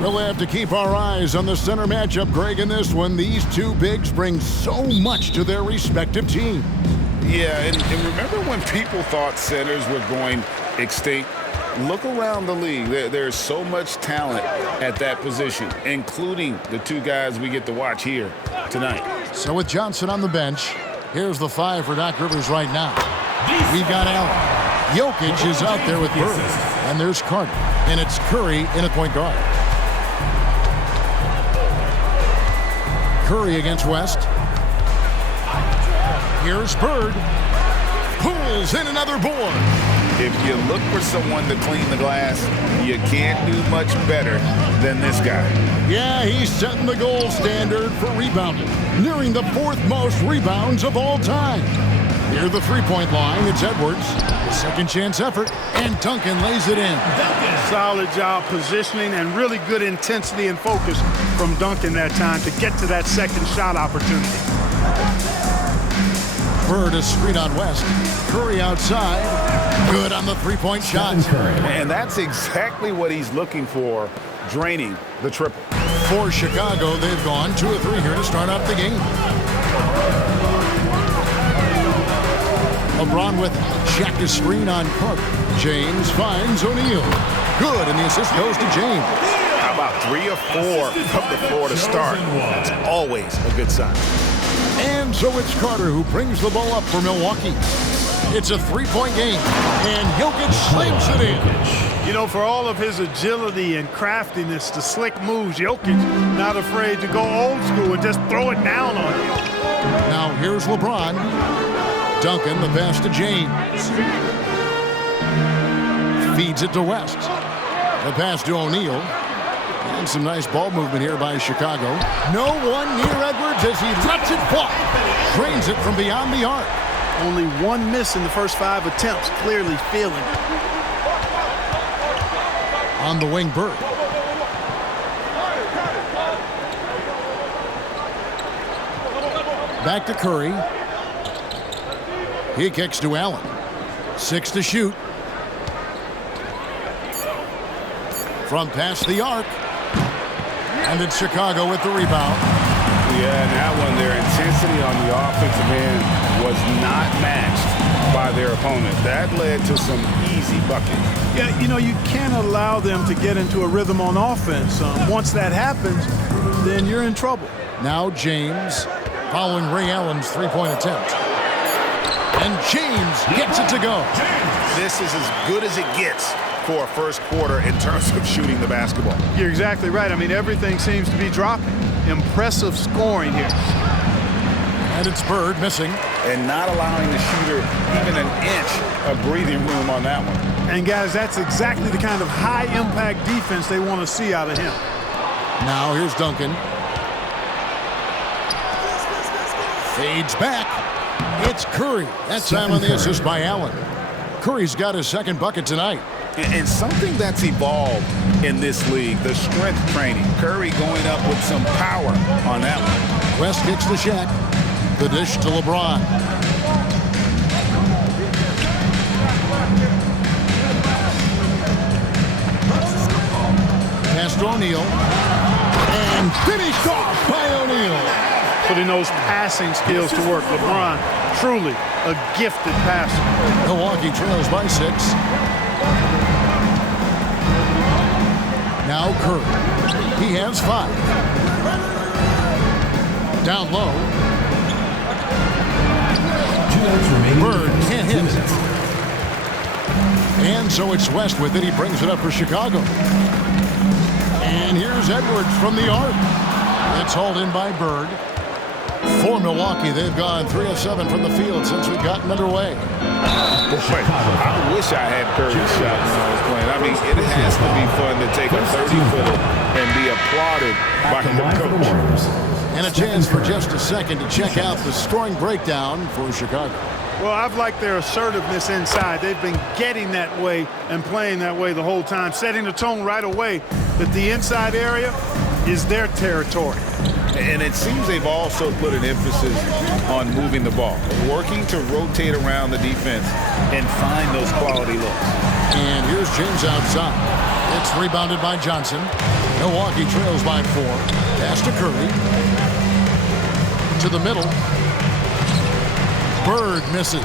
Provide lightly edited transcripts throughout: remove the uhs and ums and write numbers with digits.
We'll have to keep our eyes on the center matchup, Greg, in this one. These two bigs bring so much to their respective teams. Yeah, and remember when people thought centers were going extinct? Look around the league. There's so much talent at that position, including the two guys we get to watch here tonight. So with Johnson on the bench, here's the 5 for Doc Rivers right now. We've got Allen. Jokic is out there with Bird. And there's Carter. And it's Curry in at point guard. Curry against West. Here's Bird. Pulls in another board. If you look for someone to clean the glass, you can't do much better than this guy. Yeah, he's setting the gold standard for rebounding, nearing the 4th most rebounds of all time. Near the three-point line, it's Edwards. Second chance effort, and Duncan lays it in. Solid job positioning and really good intensity and focus from Duncan that time to get to that second shot opportunity. Bird a screen on West. Curry outside. Good on the three-point shot. And that's exactly what he's looking for, draining the triple. For Chicago, they've gone 2 of 3 here to start off the game. LeBron with check the screen on Carter. James finds O'Neal. Good, and the assist goes to James. How about 3 of 4 from the floor to start? That's always a good sign. And so it's Carter who brings the ball up for Milwaukee. It's a 3-point game, and Jokic slams it in. You know, for all of his agility and craftiness, the slick moves, Jokic not afraid to go old school and just throw it down on you. Now here's LeBron. Duncan, the pass to James. Feeds it to West. The pass to O'Neal. And some nice ball movement here by Chicago. No one near Edwards as he lets it fly. Drains it from beyond the arc. Only 1 miss in the first 5 attempts. Clearly feeling it. On the wing, Bird. Back to Curry. He kicks to Allen. 6 to shoot. From past the arc. And it's Chicago with the rebound. Yeah, and that one, their intensity on the offensive end was not matched by their opponent. That led to some easy buckets. Yeah, you know, you can't allow them to get into a rhythm on offense. Once that happens, then you're in trouble. Now James following Ray Allen's 3-point attempt. And James gets it to go. This is as good as it gets for a first quarter in terms of shooting the basketball. You're exactly right. I mean, everything seems to be dropping. Impressive scoring here. And it's Bird missing. And not allowing the shooter even an inch of breathing room on that one. And guys, that's exactly the kind of high-impact defense they want to see out of him. Now here's Duncan. Fades back. It's Curry. That time on the assist by Allen. Curry's got his second bucket tonight. And something that's evolved in this league, the strength training. Curry going up with some power on that one. West kicks to Shaq. The dish to LeBron. Pass to O'Neal. And finished off by O'Neal. Putting those passing skills to work. LeBron, truly a gifted passer. Milwaukee trails by 6. Now Curry. He has 5. Down low. Bird can't hit it. And so it's West with it. He brings it up for Chicago. And here's Edwards from the arc. It's hauled in by Bird. For Milwaukee, they've gone 3 of 7 from the field since we've gotten underway. Boy, I wish I had Curry's shot when I was playing. I mean, it has to be fun to take a 30-footer and be applauded by the coach. And a chance for just a second to check out the scoring breakdown for Chicago. Well, I've liked their assertiveness inside. They've been getting that way and playing that way the whole time, setting the tone right away that the inside area is their territory. And it seems they've also put an emphasis on moving the ball, working to rotate around the defense and find those quality looks. And here's James outside. It's rebounded by Johnson. Milwaukee trails by 4. Pass to Curry. To the middle. Bird misses.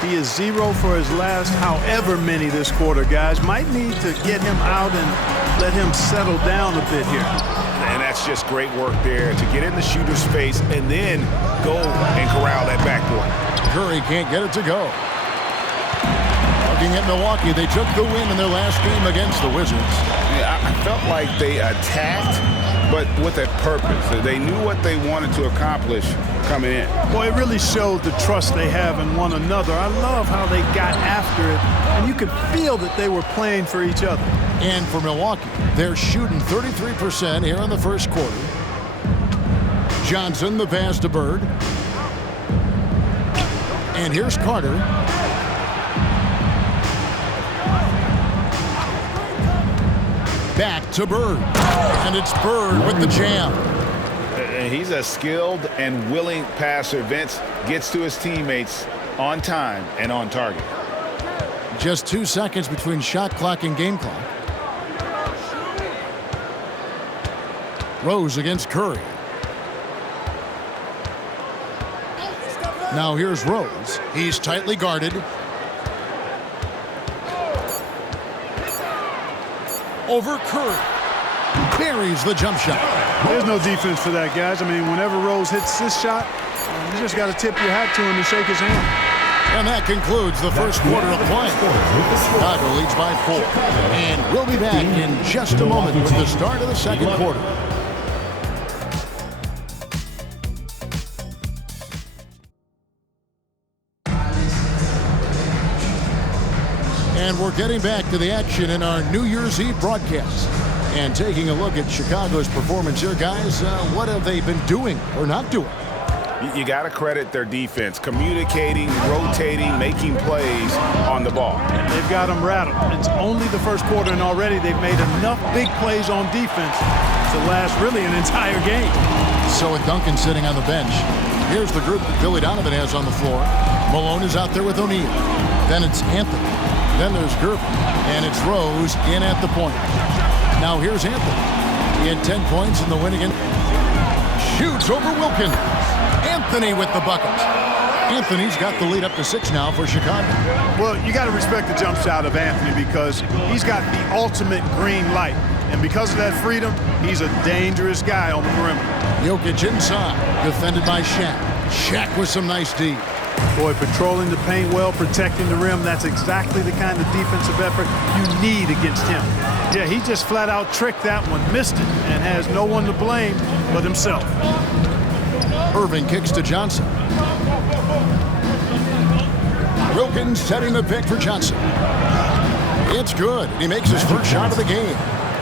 He is 0 for his last however many this quarter, guys. Might need to get him out and let him settle down a bit here. And that's just great work there to get in the shooter's face and then go and corral that backboard. Curry can't get it to go. Looking at Milwaukee, they took the win in their last game against the Wizards. Yeah, I felt like they attacked, but with a purpose. They knew what they wanted to accomplish coming in. Boy, it really showed the trust they have in one another. I love how they got after it, and you could feel that they were playing for each other. And for Milwaukee, they're shooting 33% here in the first quarter. Johnson, the pass to Bird. And here's Carter. Back to Bird. And it's Bird with the jam. He's a skilled and willing passer. Vince gets to his teammates on time and on target. Just 2 seconds between shot clock and game clock. Rose against Curry. Now here's Rose. He's tightly guarded. Over Curry. Buries the jump shot. There's no defense for that, guys. I mean, whenever Rose hits this shot, you just got to tip your hat to him and shake his hand. And that concludes the first quarter of play. Chicago leads by 4. And we'll be back in just a moment with the start of the second quarter. And we're getting back to the action in our New Year's Eve broadcast. And taking a look at Chicago's performance here, guys. What have they been doing or not doing? You got to credit their defense, communicating, rotating, making plays on the ball. They've got them rattled. It's only the first quarter, and already they've made enough big plays on defense to last really an entire game. So with Duncan sitting on the bench, here's the group that Billy Donovan has on the floor. Malone is out there with O'Neal. Then it's Anthony. Then there's Gervin. And it's Rose in at the point. Now here's Anthony. He had 10 points in the win against. Shoots over Wilkins. Anthony with the bucket. Anthony's got the lead up to 6 now for Chicago. Well, you got to respect the jump shot of Anthony because he's got the ultimate green light. And because of that freedom, he's a dangerous guy on the perimeter. Jokic inside, defended by Shaq. Shaq with some nice D. Boy, patrolling the paint well, protecting the rim, that's exactly the kind of defensive effort you need against him. Yeah, he just flat out tricked that one, missed it, and has no one to blame but himself. Irving kicks to Johnson. Wilkins setting the pick for Johnson. It's good. He makes his first shot of the game.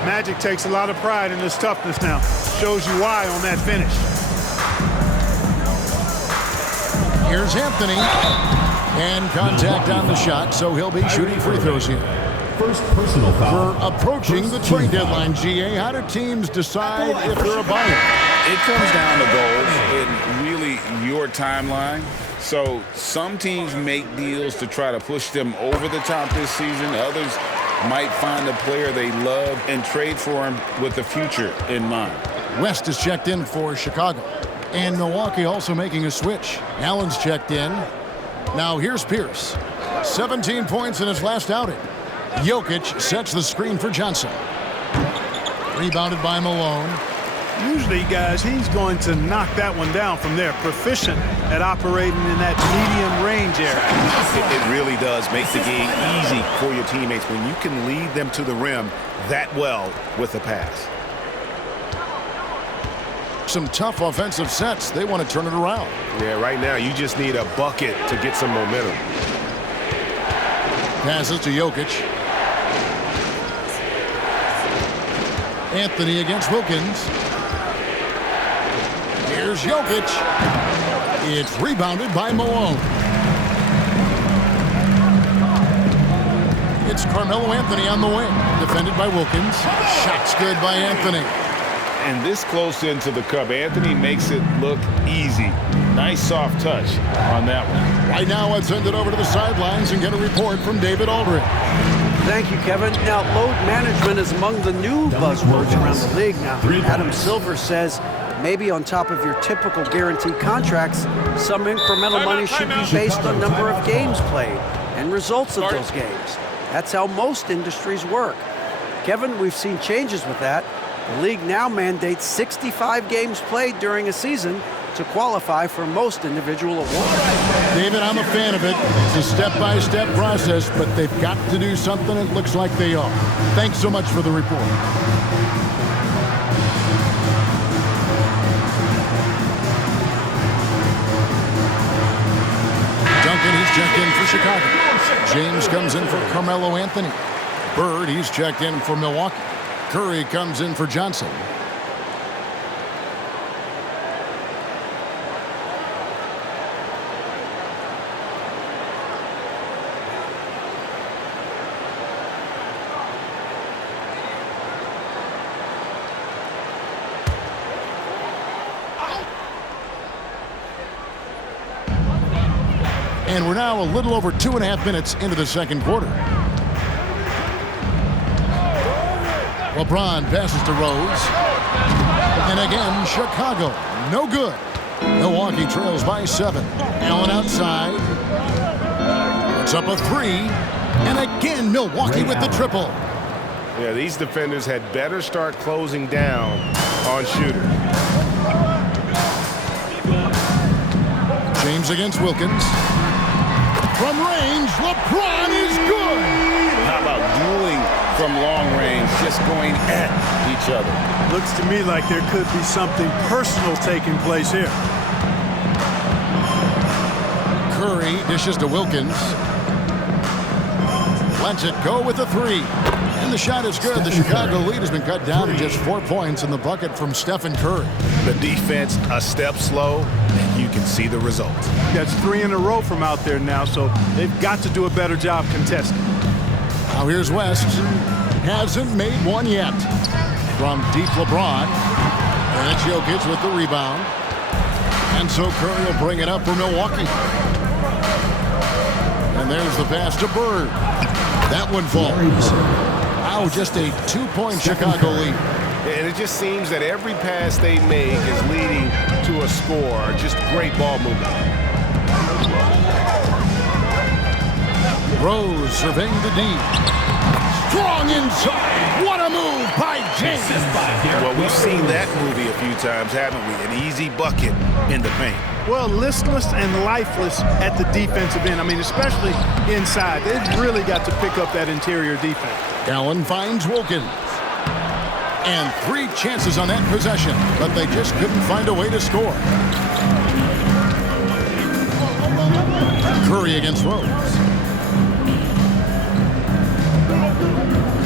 Magic takes a lot of pride in this toughness now. Shows you why on that finish. Here's Anthony. And contact on the shot, so he'll be shooting free throws here. First personal foul. We're approaching the trade deadline, GA. How do teams decide if they're a buyer? It comes down to goals and really your timeline. So some teams make deals to try to push them over the top this season. Others might find a player they love and trade for him with the future in mind. West is checked in for Chicago. And Milwaukee also making a switch. Allen's checked in. Now here's Pierce. 17 points in his last outing. Jokic sets the screen for Johnson. Rebounded by Malone. Usually, guys, he's going to knock that one down from there. Proficient at operating in that medium range area. It really does make the game easy for your teammates when you can lead them to the rim that well with a pass. Some tough offensive sets. They want to turn it around. Yeah, right now you just need a bucket to get some momentum. Passes to Jokic. Anthony against Wilkins. Here's Jokic. It's rebounded by Malone. It's Carmelo Anthony on the wing. Defended by Wilkins. Shot's good by Anthony. And this close into the cup, Anthony makes it look easy. Nice soft touch on that one. Right now, let's send it over to the sidelines and get a report from David Aldridge. Thank you, Kevin. Now, load management is among the new buzzwords around the league now. Adam Silver says maybe on top of your typical guaranteed contracts, some incremental money should be based on number of games played and results of those games. That's how most industries work. Kevin, we've seen changes with that. The league now mandates 65 games played during a season to qualify for most individual awards. David, I'm a fan of it. It's a step-by-step process, but they've got to do something. It looks like they are. Thanks so much for the report. Duncan, he's checked in for Chicago. James comes in for Carmelo Anthony. Bird, he's checked in for Milwaukee. Curry comes in for Johnson. And we're now a little over 2.5 minutes into the second quarter. LeBron passes to Rose. And again, Chicago, no good. Milwaukee trails by 7. Allen outside. Puts up a 3. And again, Milwaukee with the triple. Yeah, these defenders had better start closing down on shooters. James against Wilkins. From range, LeBron is good. How about dueling from long range, just going at each other? Looks to me like there could be something personal taking place here. Curry dishes to Wilkins. Lets it go with a 3. And the shot is good. The Chicago lead has been cut down to just 4 points in the bucket from Stephen Curry. The defense a step slow, and you can see the result. That's 3 in a row from out there now, so they've got to do a better job contesting. Now here's West. Hasn't made one yet. From deep LeBron. And it's Jokic with the rebound. And so Curry will bring it up for Milwaukee. And there's the pass to Bird. That one falls. Now just a 2-point Chicago lead. And it just seems that every pass they make is leading to a score. Just great ball movement. Rose surveying the D. Strong inside. What a move by James. Well, we've seen that movie a few times, haven't we? An easy bucket in the paint. Well, listless and lifeless at the defensive end. I mean, especially inside. They've really got to pick up that interior defense. Allen finds Wilkins. And 3 chances on that possession, but they just couldn't find a way to score. Curry against Rose.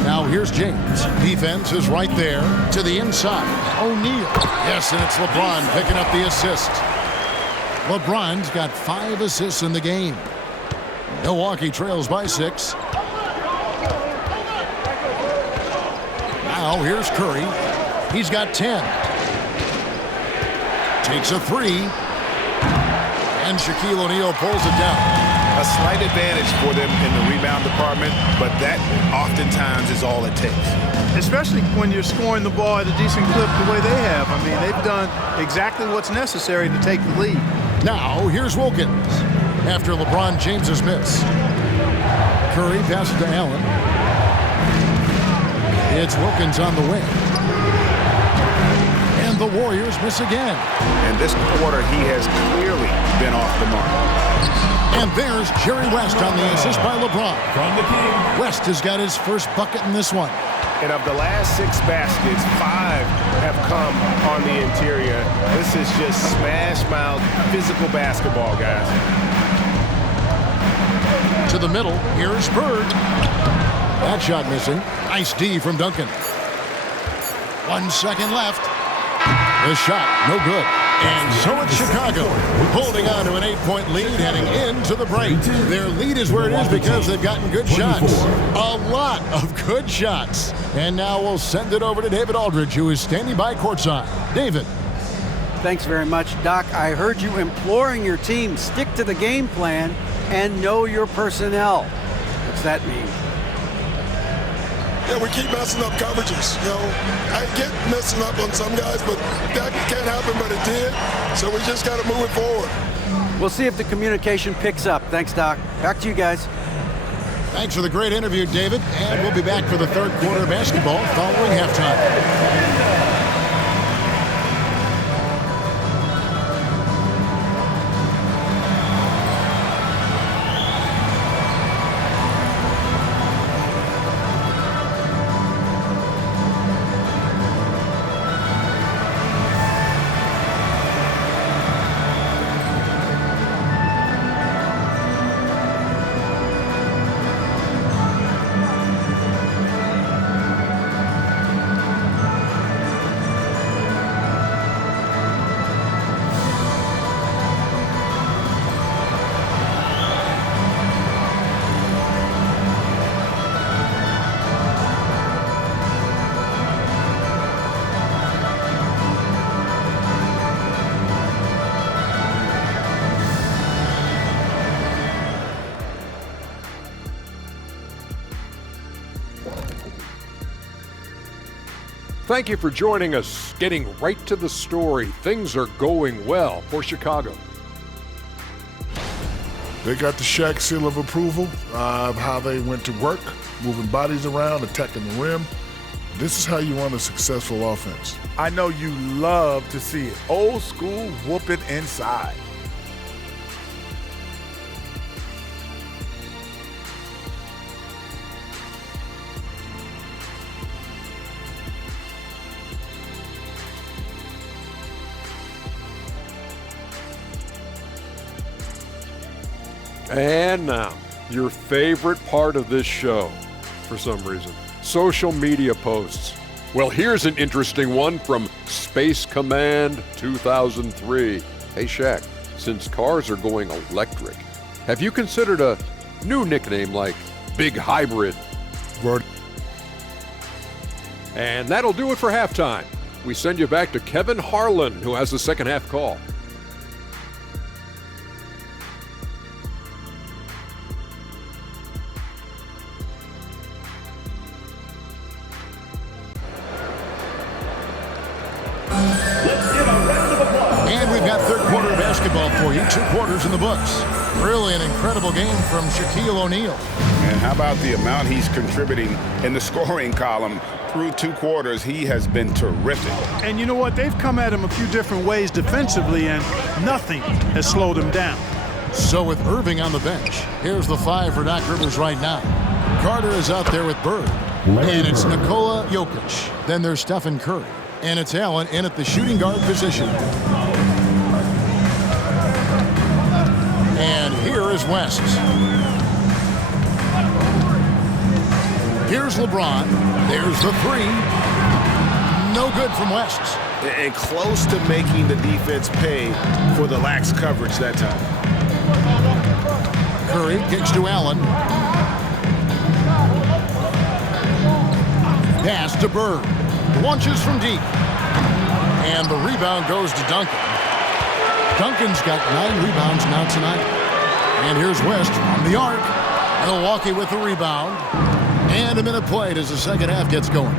Now here's James. Defense is right there to the inside. O'Neal. Yes, and it's LeBron picking up the assist. LeBron's got 5 assists in the game. Milwaukee trails by 6. Now here's Curry. He's got 10. Takes a 3. And Shaquille O'Neal pulls it down. A slight advantage for them in the rebound department, but that oftentimes is all it takes. Especially when you're scoring the ball at a decent clip the way they have. I mean, they've done exactly what's necessary to take the lead. Now here's Wilkins after LeBron James's miss. Curry passes to Allen. It's Wilkins on the wing. And the Warriors miss again. And this quarter, he has clearly been off the mark. And there's Jerry West on the assist by LeBron. West has got his first bucket in this one. And of the last 6 baskets, 5 have come on the interior. This is just smash-mouth physical basketball, guys. To the middle, here's Bird. That shot missing. Nice D from Duncan. 1 second left. The shot, no good. And so it's Chicago, holding on to an 8-point lead heading into the break. Their lead is where it is because they've gotten good shots. A lot of good shots. And now we'll send it over to David Aldridge, who is standing by courtside. David. Thanks very much, Doc. I heard you imploring your team, stick to the game plan and know your personnel. What's that mean? we keep messing up coverages. I get messing up on some guys, but that can't happen, but it did. So we just got to move it forward. We'll see if the communication picks up. Thanks, Doc. Back to you guys. Thanks for the great interview, David. And we'll be back for the third quarter of basketball following halftime. Thank you for joining us. Getting right to the story, things are going well for Chicago. They got the Shaq seal of approval of how they went to work, moving bodies around, attacking the rim. This is how you run a successful offense. I know you love to see it. Old school, whoop it inside. And now, your favorite part of this show, for some reason, social media posts. Well, here's an interesting one from Space Command 2003. Hey, Shaq, since cars are going electric, have you considered a new nickname like Big Hybrid? Word. And that'll do it for halftime. We send you back to Kevin Harlan, who has the second half call. And we've got third quarter basketball for you. 2 quarters in the books. Really an incredible game from Shaquille O'Neal. And how about the amount he's contributing in the scoring column? Through 2 quarters, he has been terrific. And you know what? They've come at him a few different ways defensively, and nothing has slowed him down. So with Irving on the bench, here's the 5 for Doc Rivers right now. Carter is out there with Bird. And it's Nikola Jokic. Then there's Stephen Curry. And it's Allen in at the shooting guard position. And here is West. Here's LeBron. There's the 3. No good from West. And close to making the defense pay for the lax coverage that time. Curry kicks to Allen. Pass to Bird. Launches from deep. And the rebound goes to Duncan. Duncan's got 9 rebounds now tonight. And here's West on the arc. Milwaukee with the rebound. And a minute played as the second half gets going.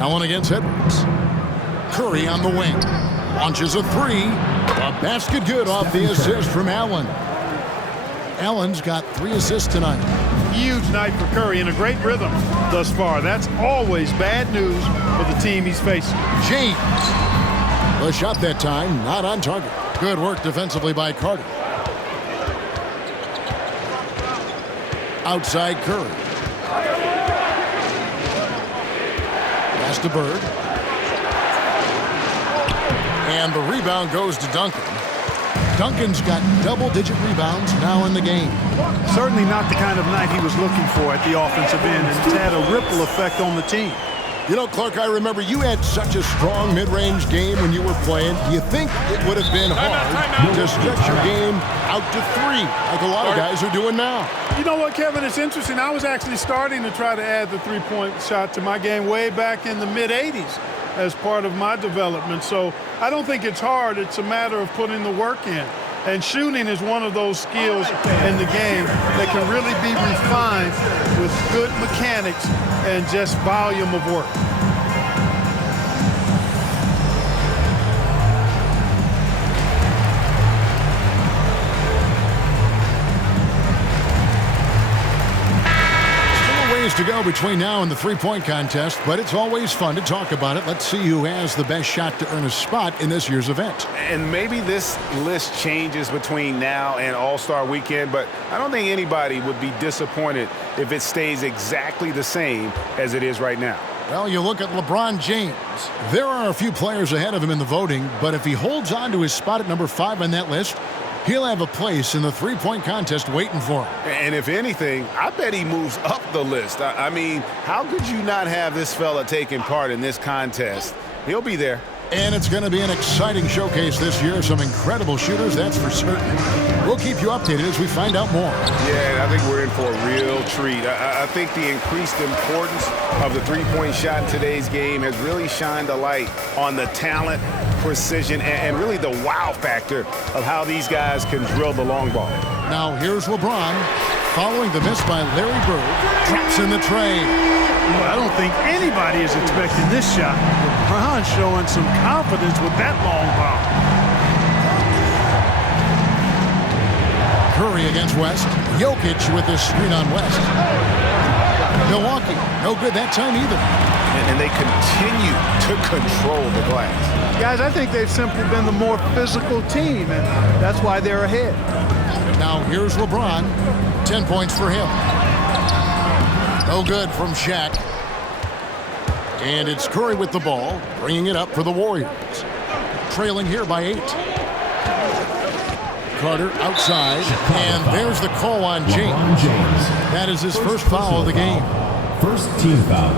Allen against Edwards. Curry on the wing. Launches a 3. A basket good off the assist from Allen. Allen's got 3 assists tonight. Huge night for Curry and a great rhythm thus far. That's always bad news for the team he's facing. James. The shot that time, not on target. Good work defensively by Carter. Outside Curry. Pass to Bird. And the rebound goes to Duncan. Duncan's got double-digit rebounds now in the game. Certainly not the kind of night he was looking for at the offensive end, and it's had a ripple effect on the team. You know, Clark, I remember you had such a strong mid-range game when you were playing. Do you think it would have been hard to stretch your game out to 3 like a lot of guys are doing now? You know what, Kevin? It's interesting. I was actually starting to try to add the three-point shot to my game way back in the mid-'80s as part of my development. So I don't think it's hard. It's a matter of putting the work in. And shooting is one of those skills in the game that can really be refined with good mechanics and just volume of work. To go between now and the three-point contest, but it's always fun to talk about it. Let's see who has the best shot to earn a spot in this year's event. And maybe this list changes between now and All-Star Weekend, but I don't think anybody would be disappointed if it stays exactly the same as it is right now. Well, you look at LeBron James. There are a few players ahead of him in the voting, but if he holds on to his spot at number 5 on that list, he'll have a place in the three-point contest waiting for him. And if anything, I bet he moves up the list. I mean, how could you not have this fella taking part in this contest? He'll be there. And it's going to be an exciting showcase this year. Some incredible shooters, that's for certain. We'll keep you updated as we find out more. Yeah, I think we're in for a real treat. I think the increased importance of the three-point shot in today's game has really shined a light on the talent, precision, and really the wow factor of how these guys can drill the long ball. Now here's LeBron. Following the miss by Larry Bird, drops in the tray. Well, I don't think anybody is expecting this shot. LeBron showing some confidence with that long ball. Curry against West. Jokic with the screen on West. Milwaukee, no good that time either. And they continue to control the glass. Guys, I think they've simply been the more physical team, and that's why they're ahead. Now here's LeBron. 10 points for him. No good from Shaq. And it's Curry with the ball, bringing it up for the Warriors. Trailing here by 8. Carter outside, and there's the call on James. That is his first foul of the game. First team foul.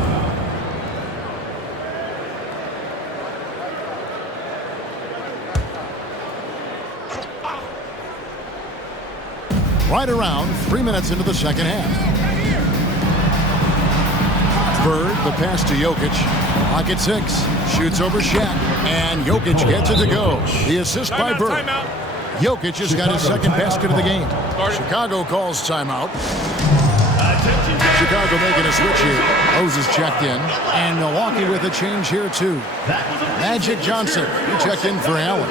Right around 3 minutes into the second half. Bird, the pass to Jokic. Clock at 6. Shoots over Shaq. And Jokic gets it to go. The assist by Bird. Jokic has got his second basket of the game. Chicago calls timeout. Chicago making a switch here. Rose is checked in. And Milwaukee with a change here too. Magic Johnson, he checked in for Allen.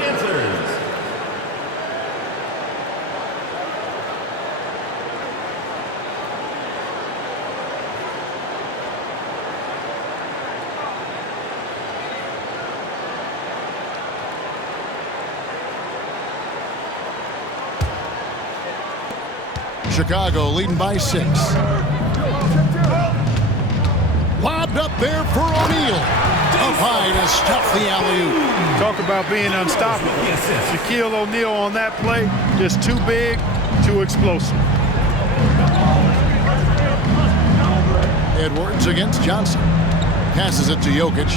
Chicago leading by 6. Lobbed up there for O'Neal. Up high to stuff the alley-oop. Talk about being unstoppable. Shaquille O'Neal on that play, just too big, too explosive. Edwards against Johnson. Passes it to Jokic.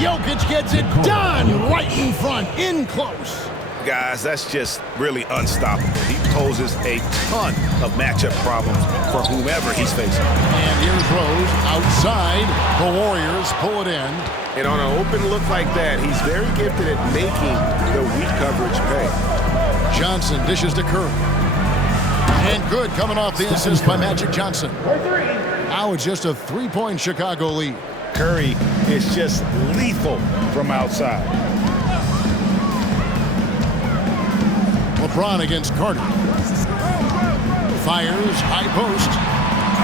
Jokic gets it done right in front, in close. Guys, that's just really unstoppable. He poses a ton of matchup problems for whomever he's facing. And here's Rose outside. The Warriors pull it in. And on an open look like that, he's very gifted at making the weak coverage pay. Johnson dishes to Curry. And good coming off the assist by Magic Johnson. Now it's just a 3-point Chicago lead. Curry is just lethal from outside. LeBron against Carter. Fires, high post.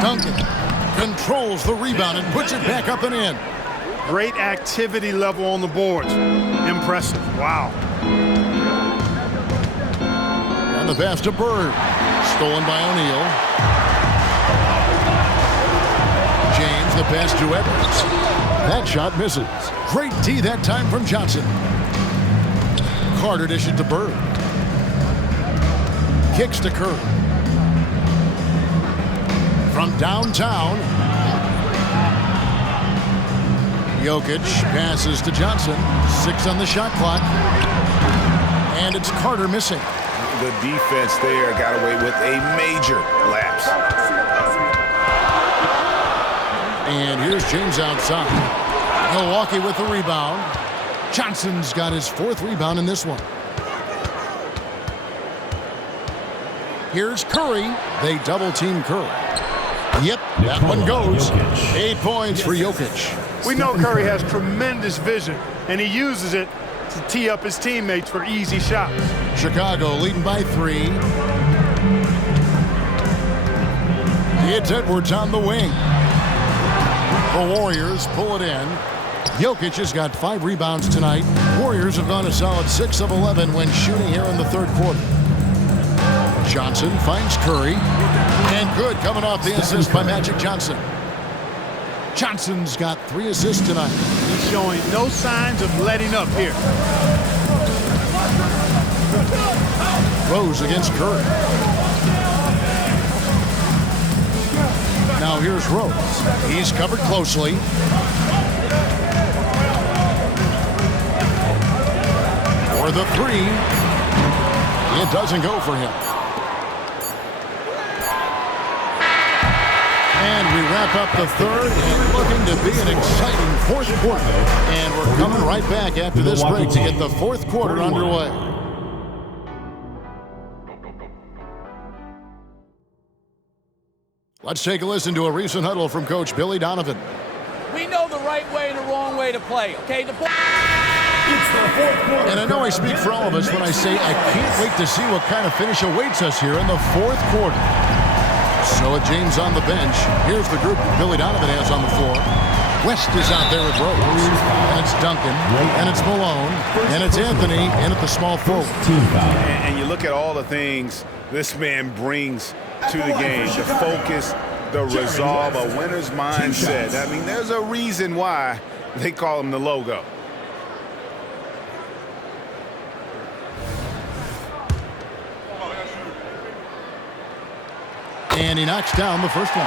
Duncan controls the rebound and puts it back up and in. Great activity level on the boards. Impressive. Wow. And the pass to Bird. Stolen by O'Neal. James, the pass to Edwards. That shot misses. Great D that time from Johnson. Carter dishes to Bird. Kicks to Curry. From downtown. Jokic passes to Johnson. 6 on the shot clock. And it's Carter missing. The defense there got away with a major lapse. And here's James outside. Milwaukee with the rebound. Johnson's got his 4th rebound in this one. Here's Curry. They double-team Curry. Yep, that one goes. 8 points for Jokic. We know Curry has tremendous vision, and he uses it to tee up his teammates for easy shots. Chicago leading by 3. It's Edwards on the wing. The Warriors pull it in. Jokic has got 5 rebounds tonight. Warriors have gone a solid 6 of 11 when shooting here in the 3rd quarter. Johnson finds Curry. And good coming off the assist by Magic Johnson. Johnson's got 3 assists tonight. He's showing no signs of letting up here. Rose against Curry. Now here's Rose. He's covered closely. For the 3. It doesn't go for him. And we wrap up the 3rd and looking to be an exciting 4th quarter. And we're coming right back after this break to get the 4th quarter underway. Let's take a listen to a recent huddle from Coach Billy Donovan. We know the right way and the wrong way to play, okay? And I know I speak for all of us when I say I can't wait to see what kind of finish awaits us here in the 4th quarter. So with James on the bench, here's the group Billy Donovan has on the floor. West is out there with Rose, and it's Duncan, and it's Malone, and it's Anthony, and at the small forward. And you look at all the things this man brings to the game, the focus, the resolve, a winner's mindset. I mean, there's a reason why they call him the logo. And he knocks down the first one.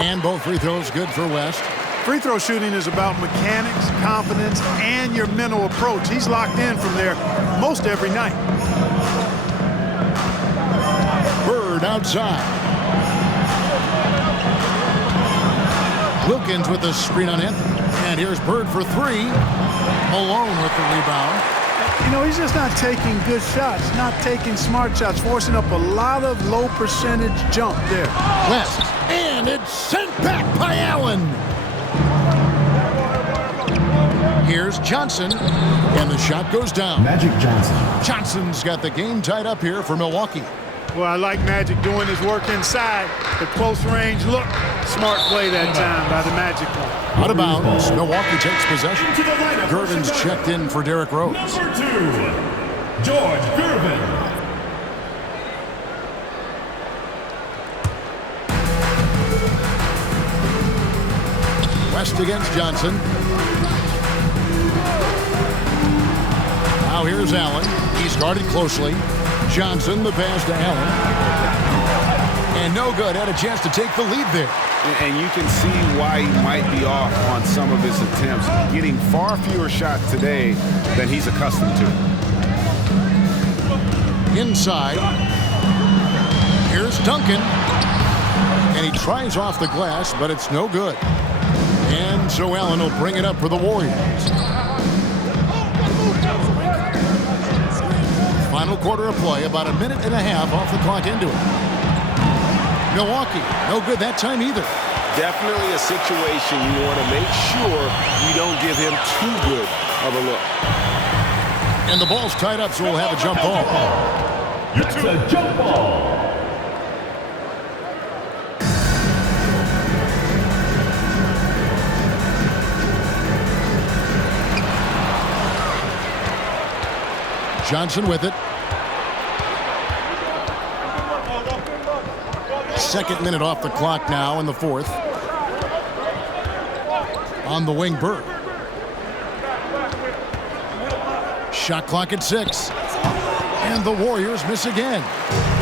And both free throws good for West. Free throw shooting is about mechanics, confidence, and your mental approach. He's locked in from there most every night. Bird outside. Wilkins with the screen on Anthony. And here's Bird for 3. Malone with the rebound. You know, he's just not taking good shots, not taking smart shots, forcing up a lot of low percentage jump there. West. And it's sent back by Allen. Here's Johnson. And the shot goes down. Magic Johnson. Johnson's got the game tied up here for Milwaukee. Well, I like Magic doing his work inside. The close range look. Smart play that time by the Magic one. Out of bounds. Milwaukee takes possession. Gervin's checked in for Derrick Rose. Number 2, George Gervin. West against Johnson. Now here's Allen. He's guarded closely. Johnson, the pass to Allen. And no good. Had a chance to take the lead there. And you can see why he might be off on some of his attempts, getting far fewer shots today than he's accustomed to. Inside. Here's Duncan. And he tries off the glass, but it's no good. And so Allen will bring it up for the Warriors. Final quarter of play, about a minute and a half off the clock into it. Milwaukee, no good that time either. Definitely a situation you want to make sure you don't give him too good of a look. And the ball's tied up, so we'll have a jump ball. It's a jump ball. Johnson with it. Second minute off the clock now in the 4th. On the wing, Bird. Shot clock at 6. And the Warriors miss again.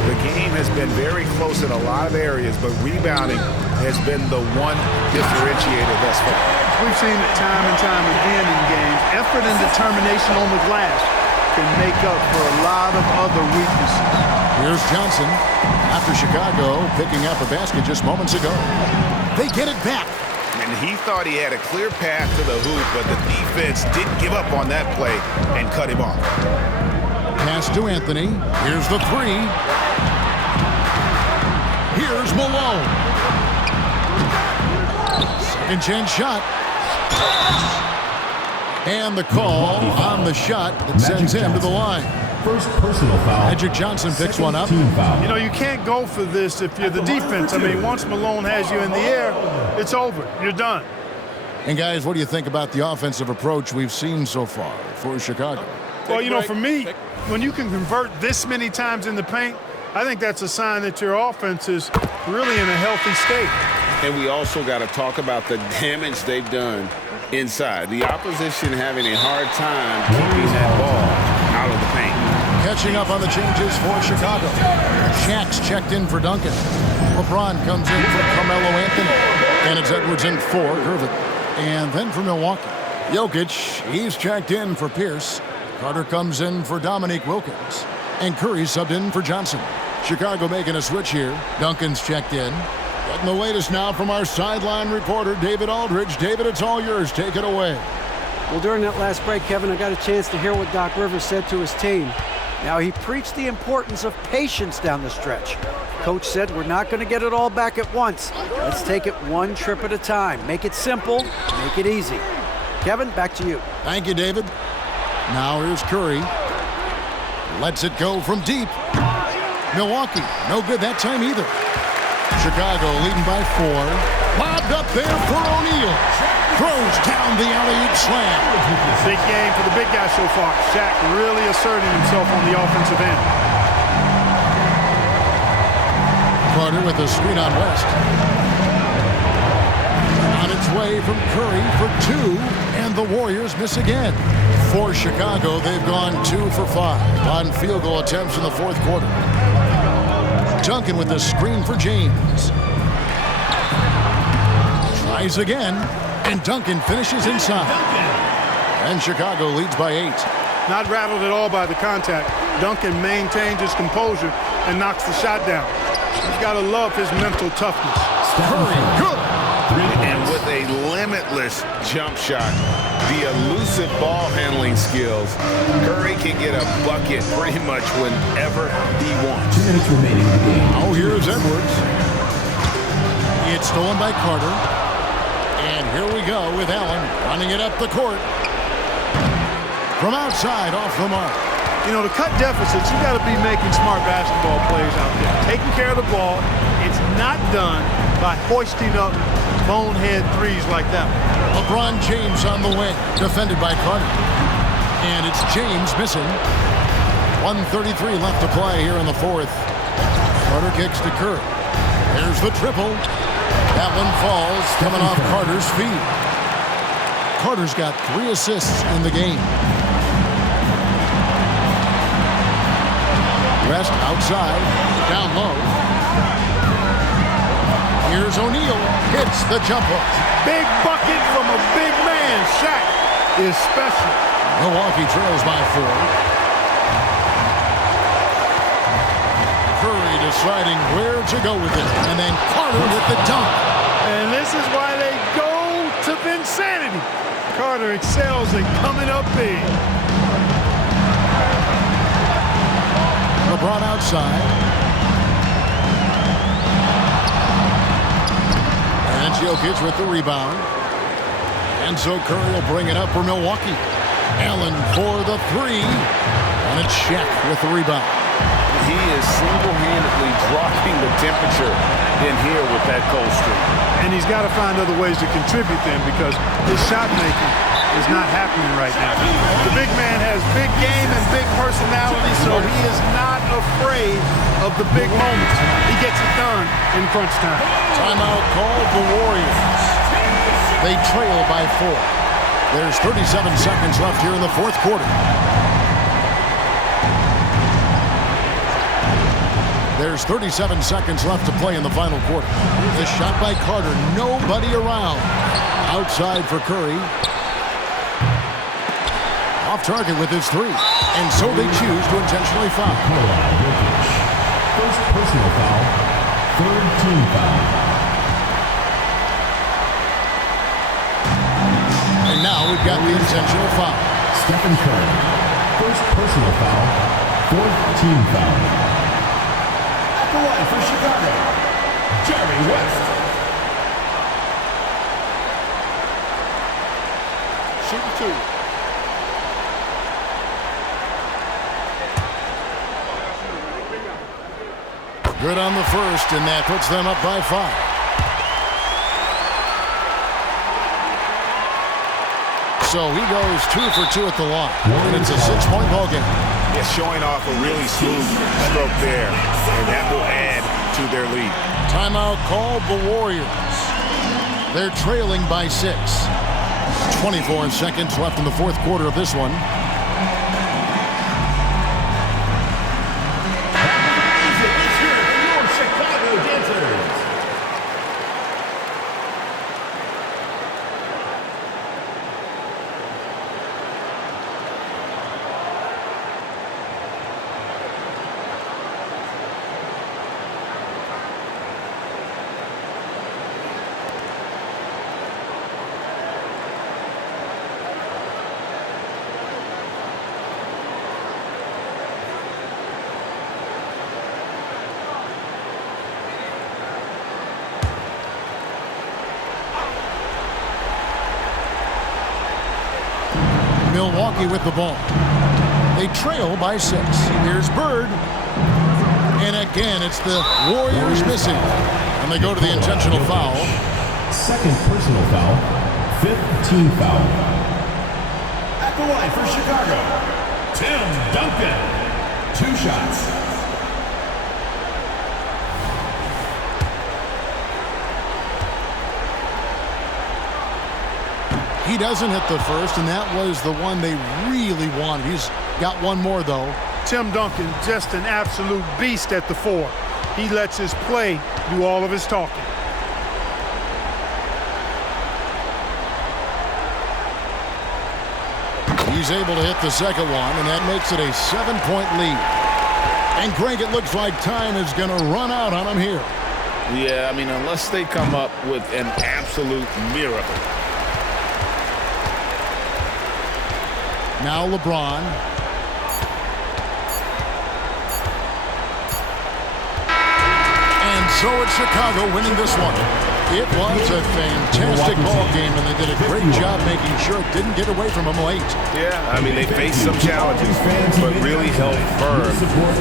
The game has been very close in a lot of areas, but rebounding has been the one differentiator thus far. We've seen it time and time again in games. Effort and determination on the glass. can make up for a lot of other weaknesses. Here's Johnson after Chicago picking up a basket just moments ago. They get it back. And he thought he had a clear path to the hoop, but the defense didn't give up on that play and cut him off. Pass to Anthony. Here's the three. Here's Malone. Second chance shot. And the call on the shot that sends him to the line. First personal foul. Magic Johnson picks one up. You know, you can't go for this if you're the defense. I mean, once Malone has you in the air, it's over. You're done. And guys, what do you think about the offensive approach we've seen so far for Chicago? Well, you know, for me, when you can convert this many times in the paint, I think that's a sign that your offense is really in a healthy state. And we also got to talk about the damage they've done inside. The opposition having a hard time keeping that ball out of the paint. Catching up on the changes for Chicago. Shaq's checked in for Duncan. LeBron comes in for Carmelo Anthony. And it's Edwards in for Gervin. And then for Milwaukee, Jokic, he's checked in for Pierce. Carter comes in for Dominique Wilkins. And Curry subbed in for Johnson. Chicago making a switch here. Duncan's checked in. Getting the latest now from our sideline reporter, David Aldridge. David, it's all yours. Take it away. Well, during that last break, Kevin, I got a chance to hear what Doc Rivers said to his team. Now, he preached the importance of patience down the stretch. Coach said, we're not going to get it all back at once. Let's take it one trip at a time. Make it simple, make it easy. Kevin, back to you. Thank you, David. Now here's Curry. Lets it go from deep. Milwaukee, no good that time either. Chicago leading by 4. Lobbed up there for O'Neal. Throws down the alley-oop slam. Big game for the big guy so far. Shaq really asserting himself on the offensive end. Carter with a screen on West. On its way from Curry for 2, and the Warriors miss again. For Chicago, they've gone 2 for 5 on field goal attempts in the fourth quarter. Duncan with the screen for James. Tries again, and Duncan finishes inside. And Chicago leads by 8. Not rattled at all by the contact. Duncan maintains his composure and knocks the shot down. You've got to love his mental toughness. Curry, good. And with a limitless jump shot, the elusive ball handling skills, Curry can get a bucket pretty much whenever he wants. 2 minutes remaining in the game. Oh, here's Edwards. It's stolen by Carter. And here we go with Allen running it up the court. From outside, off the mark. You know, to cut deficits, you got to be making smart basketball plays out there. Taking care of the ball. It's not done by hoisting up bonehead threes like that. LeBron James on the wing, defended by Carter. And it's James missing. 1:33 left to play here in the fourth. Carter kicks to Curry. There's the triple. That one falls, coming off Carter's feet. Carter's got 3 assists in the game. West outside, down low. Here's O'Neal, hits the jump hook. Big bucket from a big man. Shaq is special. Milwaukee trails by 4. Curry deciding where to go with it. And then Carter with the dunk. And this is why they go to Vinsanity. Carter excels in coming up big. LeBron outside. And Jokic with the rebound. And so Curry will bring it up for Milwaukee. Allen for the 3. And it's Shaq with the rebound. He is single-handedly dropping the temperature in here with that cold streak. And he's got to find other ways to contribute then, because his shot making is not happening right now. The big man has big game and big personality, so he is not afraid of the big moments. He gets it done in crunch time. Timeout called the Warriors. They trail by 4. There's 37 seconds left here in the fourth quarter. There's 37 seconds left to play in the final quarter. The shot by Carter, nobody around. Outside for Curry. Off target with his three. And so they choose to intentionally foul. First personal foul, third team foul. And now we've got the intentional foul. Stephen Curry. First personal foul, fourth team foul. At the line for Chicago, Jerry West. Shooting two. Good on the first, and that puts them up by 5. So he goes 2 for 2 at the line, and it's a 6-point ball game. Yeah, showing off a really smooth stroke there, and that will add to their lead. Timeout called the Warriors. They're trailing by 6. 24 seconds left in the fourth quarter of this one. Milwaukee with the ball. They trail by 6. Here's Bird. And again, it's the Warriors missing. And they go to the intentional foul. Second personal foul, fifth team foul. At the line for Chicago, Tim Duncan. 2 shots. He doesn't hit the first, and that was the one they really wanted. He's got one more, though. Tim Duncan, just an absolute beast at the 4. He lets his play do all of his talking. He's able to hit the second one, and that makes it a 7-point lead. And Greg, it looks like time is going to run out on him here. Yeah, I mean, unless they come up with an absolute miracle. Now LeBron. And so it's Chicago winning this one. It was a fantastic ball game, and they did a great job making sure it didn't get away from them late. Yeah, I mean, they faced some challenges, but really held firm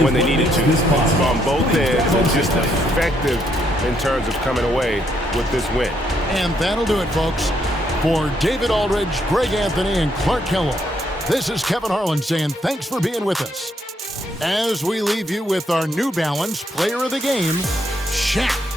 when they needed to. On both ends, and just effective in terms of coming away with this win. And that'll do it, folks. For David Aldridge, Greg Anthony, and Clark Kellogg, this is Kevin Harlan saying thanks for being with us. As we leave you with our New Balance Player of the Game, Shaq.